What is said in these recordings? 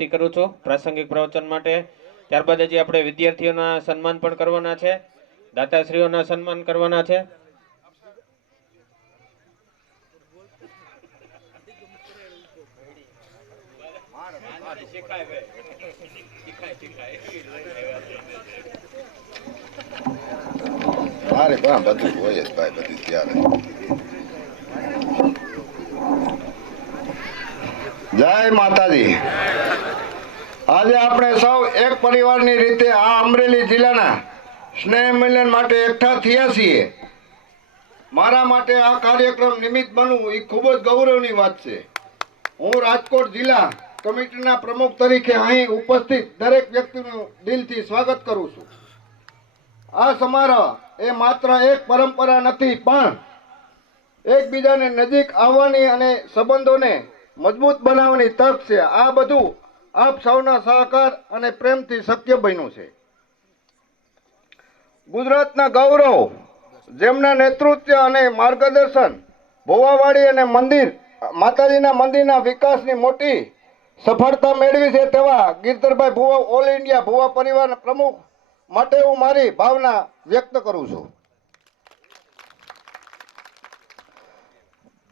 વિનંતી કરું છું પ્રાસંગિક પ્રવચન માટે। ત્યારબાદ હજી આપણે વિદ્યાર્થીઓના સન્માન પણ કરવાના છે, દાતાશ્રીઓના સન્માન કરવાના છે। મારે પણ બધું હોય જ ભાઈ, બધી ત્યારે જય માતાજી। આજે આપણે સૌ એક પરિવારની રીતે આ અમરેલી જિલ્લાના સ્નેહ મિલન માટે એકઠા થયા છીએ। મારા માટે આ કાર્યક્રમ નિમિત્ત બનવું એ ખૂબ જ ગૌરવની વાત છે। હું રાજકોટ જિલ્લા કમિટીના પ્રમુખ તરીકે અહીં ઉપસ્થિત દરેક વ્યક્તિનું દિલથી સ્વાગત કરું છું। આ સમારોહ એ માત્ર એક પરંપરા નથી, પણ એકબીજાને નજીક આવવાની અને સંબંધોને મજબૂત બનાવવાની તક છે। આ બધું આપ સૌના સહકાર અને પ્રેમથી શક્ય બન્યું છે। ગુજરાતના ગૌરવ, જેમના નેતૃત્વ અને માર્ગદર્શન ભુવાવાડી અને માતાજીના મંદિરના વિકાસની મોટી સફળતા મેળવી છે, તેવા ગિરધરભાઈ ભુવા ઓલ ઇન્ડિયા ભુવા પરિવારના પ્રમુખ માટે હું મારી ભાવના વ્યક્ત કરું છું।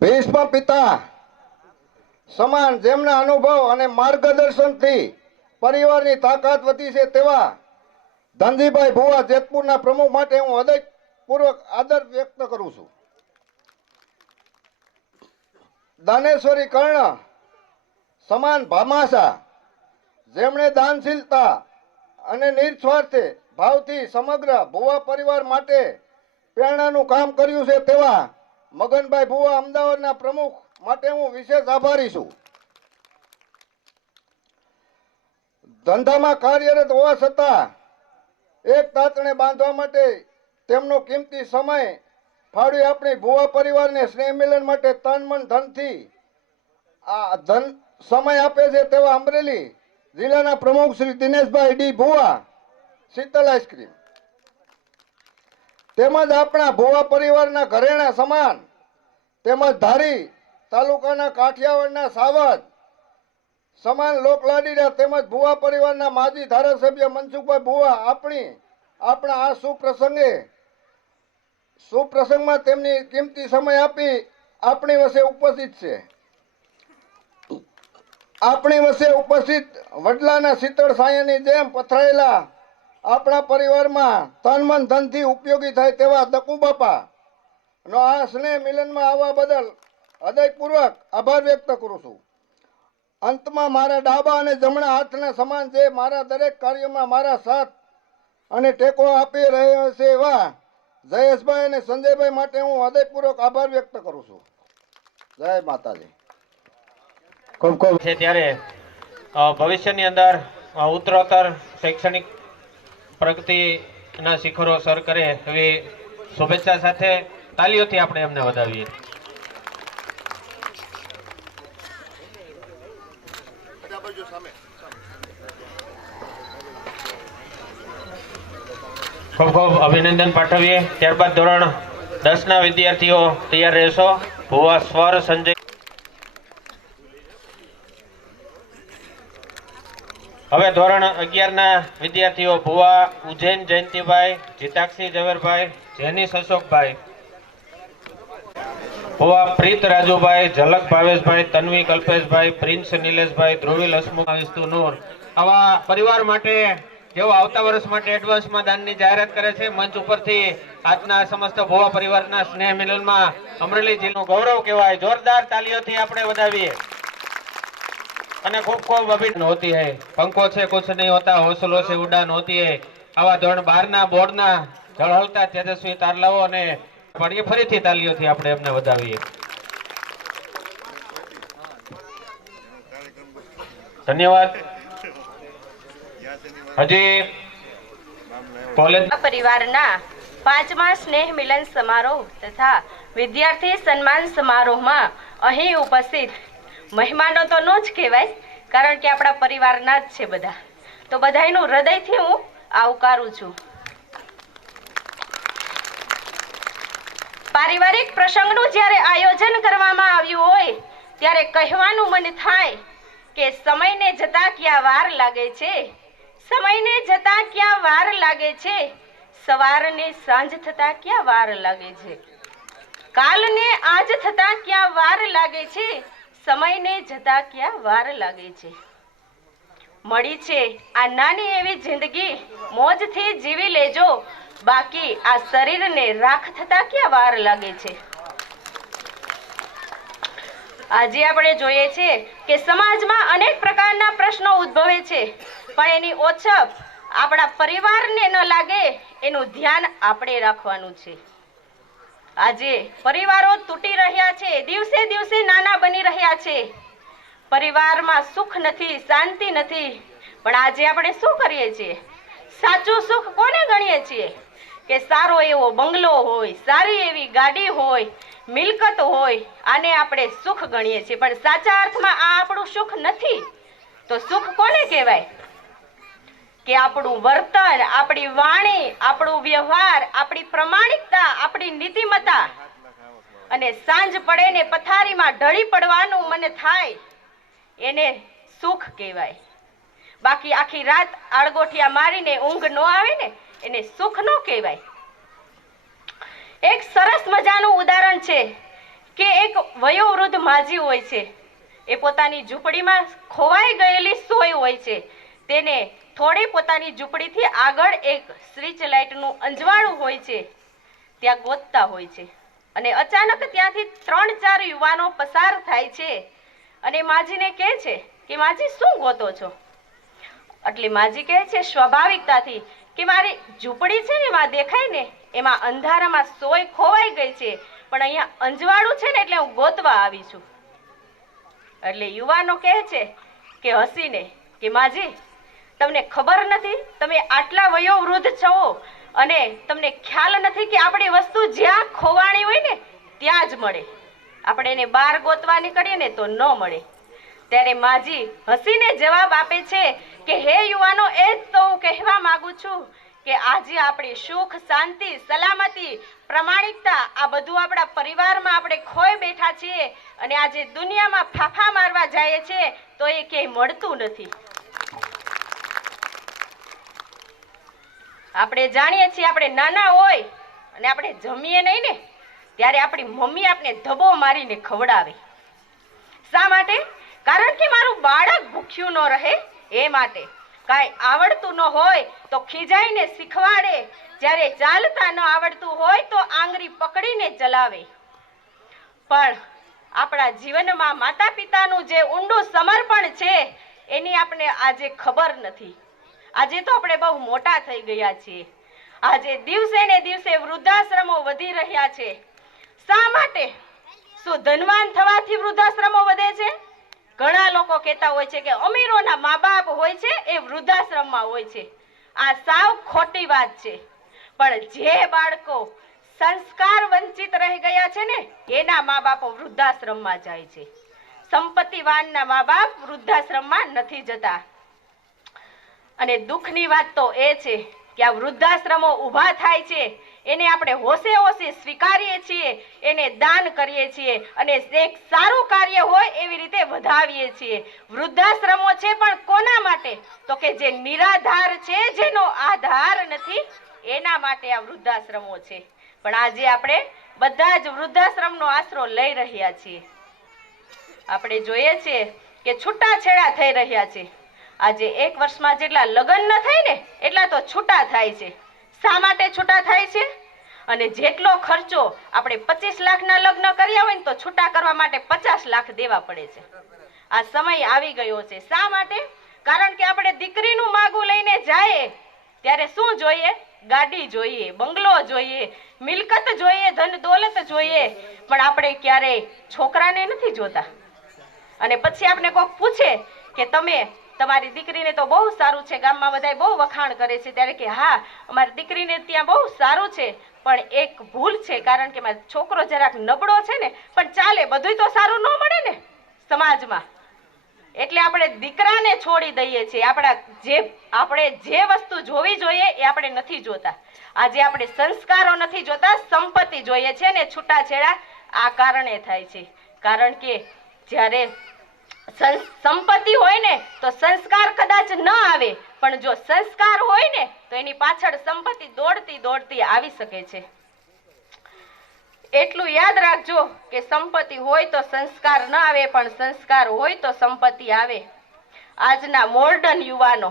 ભીષ્મ પિતા સમાન જેમના અનુભવ અને માર્ગદર્શનથી પરિવારની તાકાત વધી છે, તેવા ધનજીભાઈ ભુવા જેતપુરના પ્રમુખ માટે હું હૃદયપૂર્વક આદર વ્યક્ત કરું છું। દાનેશ્વરી કર્ણ સમાન ભામાશા, જેમણે દાનશીલતા અને નિસ્વાર્થ ભાવથી સમગ્ર ભુવા પરિવાર માટે પ્રેરણાનું કામ કર્યું છે, તેવા મગનભાઈ ભુવા અમદાવાદના પ્રમુખ માટે હું વિશેષ આભારી છું। ધંધામાં કાર્યરત હોવા છતાં એક તાતણે બાંધવા માટે તેમનો કિંમતી સમય ફાળવી આપણી ભુવા પરિવારને સ્નેહ મિલન માટે તન મન ધનથી સમય આપે છે, તેવા અમરેલી જિલ્લાના પ્રમુખ શ્રી દિનેશભાઈ ડી ભુવા શીતલ આઈસ્ક્રીમ તેમજ આપણા ભુવા પરિવારના ઘરેણા સમાન તેમજ ધારી તાલુકાના કાઠિયાવાડના સાવજ સમાન લોકલાડીના તેમજ ભુવા પરિવારના માજી ધારાસભ્ય મનસુખભાઈ ભુવા આપણા આ સુપ્રસંગમાં તેમની કિંમતી સમય આપી આપણી વચ્ચે ઉપસ્થિત છે। આપણી વચ્ચે ઉપસ્થિત વડલાના શીતળ સાયાની જેમ પથરાયેલા આપણા પરિવારમાં તન મન ધનથી ઉપયોગી થાય તેવા દકુ બાપા નો આ સ્નેહ મિલનમાં આવવા બદલ હૃદયપૂર્વક આભાર વ્યક્ત કરું છું। અંતમાં મારા ડાબા અને જમણા હાથના સમાન જે મારા દરેક કાર્યમાં મારા સાથ અને ટેકો આપી રહ્યા છે, એવા જયેશભાઈ અને સંજયભાઈ માટે હું હૃદયપૂર્વક આભાર વ્યક્ત કરું છું। જય માતાજી। ખૂબ ખૂબ છે ત્યારે ભવિષ્યની અંદર ઉત્તરોત્તર શૈક્ષણિક પ્રગતિના શિખરો સર કરે એવી શુભેચ્છા સાથે તાલીઓથી આપણે એમને વધાવીએ। ખૂબ ખૂબ અભિનંદન પાઠવીએ। ત્યારબાદ ધોરણ 10ના વિદ્યાર્થીઓ તૈયાર રહેશો। ભુવા સ્વર સંજય, હવે ધોરણ 11ના વિદ્યાર્થીઓ ભુવા ઉજ્જૈન જયંતિભાઈ, જીતાક્ષી ઝવેરભાઈ, જેનીશ અશોકભાઈ, ભુવા પ્રીત રાજુભાઈ, ઝલક ભાવેશભાઈ, તન્વી કલ્પેશભાઈ, પ્રિન્સ નિલેશભાઈ, ધ્રુવી હસમુખ વિસ્તુ નૂર, આવા પરિવાર માટે જેઓ આવતા વર્ષ માટે એડવાન્સમાં દાનની જાહેરાત કરે છે, મંચ ઉપરથી આજના સમસ્ત ભુવા પરિવારના સ્નેહ મિલનમાં અમરેલી જિલ્લાનું ગૌરવ કહેવાય। જોરદાર તાલીઓથી આપણે વધાવીએ અને ખૂબ ખૂબ અભિનંદન હોતી है। पंखो से कुछ नहीं होता, हौसलों से उड़ान होती है। આવા ધોરણ 12ના બોર્ડના ઝળહળતા તેજસ્વી તારલાઓ અને ફરીથી તાલીઓથી આપણે એમને વધાવીએ। ધન્યવાદ। હજી કોલેજ પરિવારના 5મા સ્નેહ મિલન સમારોહ તથા વિદ્યાર્થી સન્માન સમારોહમાં અહીં ઉપસ્થિત મહેમાનો તો નો જ કહેવાય, કારણ કે આપણા પરિવારના જ છે બધા, તો બધાયનું હૃદયથી હું આવકારું છું। પારિવારિક પ્રસંગનું જ્યારે આયોજન કરવામાં આવ્યું હોય ત્યારે કહેવાનું મન થાય કે સમયને જતા ક્યાં વાર લાગે છે, સમયને જતા ક્યાં વાર લાગે છે, સવારને સાંજ થતા ક્યાં વાર લાગે છે, કાલને આજ થતા ક્યાં વાર લાગે છે, સમયને જતા ક્યાં વાર લાગે છે. મળી છે આ નાની એવી જિંદગી, મોજથી જીવી લેજો, બાકી આ શરીરને રાખ થતા ક્યાં વાર લાગે છે. આજે આપણે જોઈએ છે કે સમાજમાં અનેક પ્રકારના પ્રશ્નો ઉદ્ભવે છે, પણ એની ઓછપ આપણા પરિવારને ન લાગે એનું ધ્યાન આપણે રાખવાનું છે. આજે પરિવારો તૂટી રહ્યા છે, દિવસે દિવસે નાના બની રહ્યા છે, પરિવારમાં સુખ નથી, શાંતિ નથી. પણ આજે આપણે શું કરીએ છીએ? સાચું સુખ કોને ગણીએ છીએ? કે સારો એવો બંગલો હોય, સારી એવી ગાડી હોય, મિલકત હોય, આને આપણે સુખ ગણીએ છીએ. પણ સાચા અર્થમાં આ આપણું સુખ નથી. તો સુખ કોને કહેવાય? કે આપણું વર્તન, આપણી વાણી, આપણું વ્યવહાર, આપણી પ્રમાણિકતા, આપણી નીતિમત્તા, અને સાંજ પડે ને પથારીમાં ઢળી પડવાનું મને થાય, એને સુખ કહેવાય. બાકી આખી રાત આળગોઠિયા મારીને ઊંઘ ન આવે ને, એને સુખ ન કહેવાય. એક સરસ મજાનું ઉદાહરણ છે કે એક વયોવૃદ્ધ માજી હોય છે, એ પોતાની ઝૂંપડીમાં ખોવાઈ ગયેલી સોય હોય છે, તેને થોડી પોતાની ઝૂંપડીથી આગળ એક સ્ટ્રીટ લાઇટનું અંજવાળું હોય છે, ત્યાં ગોતતા હોય છે. અને અચાનક ત્યાંથી 3-4 યુવાનો પસાર થાય છે અને માજીને કહે છે કે માજી શું ગોતો છો? એટલે માજી કહે છે સ્વાભાવિકતાથી કે મારી ઝૂંપડી છે ને એમાં દેખાય ને, એમાં અંધારામાં સોય ખોવાઈ ગઈ છે, પણ અહીંયા અંજવાળું છે ને એટલે હું ગોતવા આવી છું. એટલે યુવાનો કહે છે કે હસીને કે માજી, તમને ખબર નથી, તમે આટલા વયોવૃદ્ધ છો અને તમને ખ્યાલ નથી કે આપણી વસ્તુ જ્યાં ખોવાણી હોય ને ત્યાં જ મળે, આપણે એને બહાર ગોતવા નીકળીએ ને તો ન મળે. ત્યારે માજી હસીને જવાબ આપે છે કે હે યુવાનો, એ જ તો હું કહેવા માંગુ છું કે આજે આપણી સુખ, શાંતિ, સલામતી, પ્રમાણિકતા આ બધું આપણા પરિવારમાં આપણે ખોઈ બેઠા છીએ, અને આજે દુનિયામાં ફાફા મારવા જાય છે તો એ ક્યાંય મળતું નથી. આપણે જાણીએ છીએ, આપણે નાના હોય અને આપણે જમીએ નહીં ને ત્યારે આપણી મમ્મી આપણે ધબો મારીને ખવડાવે. શા માટે? કારણ કે મારું બાળક ભૂખ્યું ન રહે એ માટે. કાંઈ આવડતું ન હોય તો ખીજાઈને શીખવાડે, જ્યારે ચાલતા ન આવડતું હોય તો આંગળી પકડીને ચલાવે. પણ આપણા જીવનમાં માતા પિતાનું જે ઊંડું સમર્પણ છે એની આપણે આજે ખબર નથી. આજે તો આપણે બહુ મોટા થઈ ગયા છીએ. આજે દિવસે ને દિવસે વૃદ્ધાશ્રમો વધી રહ્યા છે. શા માટે? શું ધનવાન થવાથી વૃદ્ધાશ્રમો વધે છે? ઘણા લોકો કહેતા હોય છે કે અમીરોના મા બાપ હોય છે એ વૃદ્ધાશ્રમમાં હોય છે. આ સાવ ખોટી વાત છે. પણ જે બાળકો સંસ્કાર વંચિત રહી ગયા છે ને એના મા બાપો વૃદ્ધાશ્રમમાં જાય છે. સંપત્તિવાનના મા બાપ વૃદ્ધાશ્રમમાં નથી જતા. અને દુઃખની વાત તો એ છે કે આ વૃદ્ધાશ્રમો ઊભા થાય છે એને આપણે હોશે હોશે સ્વીકારીએ છીએ, એને દાન કરીએ છીએ અને એક સારું કાર્ય હોય એવી રીતે વધાવીએ છીએ. વૃદ્ધાશ્રમો છે પણ કોના માટે? તો કે જે નિરાધાર છે, જેનો આધાર નથી, એના માટે આ વૃદ્ધાશ્રમો છે. પણ આજે આપણે બધા જ વૃદ્ધાશ્રમનો આશરો લઈ રહ્યા છીએ. આપણે જોઈએ છીએ કે છૂટાછેડા થઈ રહ્યા છે. આજે 1 વર્ષમાં જેટલા લગ્ન ન થાય ને એટલા તો છૂટા થાય છે. શા માટે છૂટા થાય છે? અને જેટલો ખર્ચો આપણે 25 લાખના લગ્ન કર્યા હોય ને તો છૂટા કરવા માટે 50 લાખ દેવા પડે છે. આ સમય આવી ગયો છે. શા માટે? કારણ કે આપણે દીકરીનું માગું લઈને જાય ત્યારે શું જોઈએ? ગાડી જોઈએ, બંગલો જોઈએ, મિલકત જોઈએ, ધન દોલત જોઈએ, પણ આપણે ક્યારેય છોકરાને નથી જોતા. અને પછી આપણે કોઈક પૂછે કે તમારી દીકરીને તો બહુ સારું છે, ગામમાં બધાય બહુ વખાણ કરે છે, ત્યારે કે હા અમારી દીકરીને ત્યાં બહુ સારું છે, પણ એક ભૂલ છે, કારણ કે મારો છોકરો જરાક નબળો છે ને, પણ ચાલે, બધુંય તો સારું ન મળે ને સમાજમાં. એટલે આપણે દીકરાને છોડી દઈએ છીએ. આપણે જે વસ્તુ જોવી જોઈએ એ આપણે નથી જોતા. આજે આપણે સંસ્કારો નથી જોતા, સંપત્તિ જોઈએ છે ને છૂટાછેડા આ કારણે થાય છે. કારણ કે જ્યારે સંપત્તિ હોય ને તો સંસ્કાર કદાચ ન આવે, પણ જો સંસ્કાર હોય ને તો એની પાછળ સંપત્તિ દોડતી દોડતી આવી શકે છે. એટલું યાદ રાખજો કે સંપત્તિ હોય તો સંસ્કાર ન આવે, પણ સંસ્કાર હોય તો સંપત્તિ આવે. આજના મોર્ડન યુવાનો,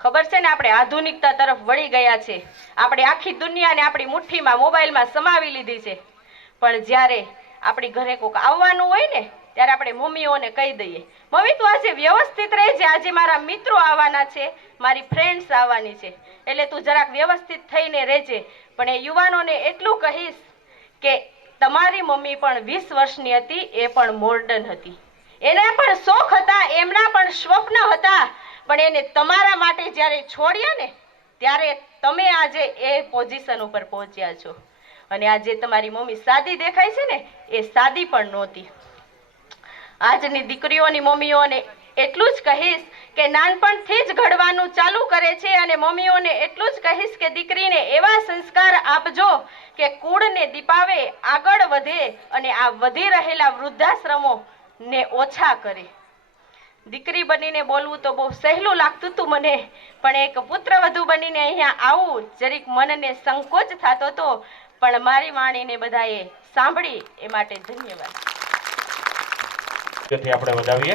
ખબર છે ને, આપણે આધુનિકતા તરફ વળી ગયા છે. આપણે આખી દુનિયાને આપણી મુઠ્ઠીમાં મોબાઈલમાં સમાવી લીધી છે. પણ જ્યારે આપણી ઘરે કોઈક આવવાનું હોય ને ત્યારે આપણે મમ્મીઓને કહી દઈએ, મમ્મી તું આજે વ્યવસ્થિત રહેજે, આજે મારા મિત્રો આવવાના છે, મારી ફ્રેન્ડ્સ આવવાની છે, એટલે તું જરાક વ્યવસ્થિત થઈને રહેજે. પણ એ યુવાનોને એટલું કહીશ કે તમારી મમ્મી પણ 20 વર્ષની હતી, એ પણ મોર્ડન હતી, એના પણ શોખ હતા, એમના પણ સ્વપ્ન હતા, પણ એને તમારા માટે જ્યારે છોડ્યા ને ત્યારે તમે આજે એ પોઝિશન ઉપર પહોંચ્યા છો. અને આજે તમારી મમ્મી સાદી દેખાય છે ને, એ સાદી પણ નહોતી. આજની દીકરીઓની મમ્મીઓને એટલું જ કહીશ કે નાનપણથી જ ઘડવાનું ચાલુ કરે છે, અને મમ્મીઓને એટલું જ કહીશ કે દીકરીને એવા સંસ્કાર આપજો કે કુળને દીપાવે, આગળ વધે અને આ વધી રહેલા વૃદ્ધાશ્રમો ને ઓછા કરે. દીકરી બનીને બોલવું તો બહુ સહેલું લાગતું હતું મને, પણ એક પુત્રવધુ બનીને અહીંયા આવું જરીક મનને સંકોચ થતો હતો, પણ મારી વાણીને બધાએ સાંભળી એ માટે ધન્યવાદ. આપણે વધાવીએ.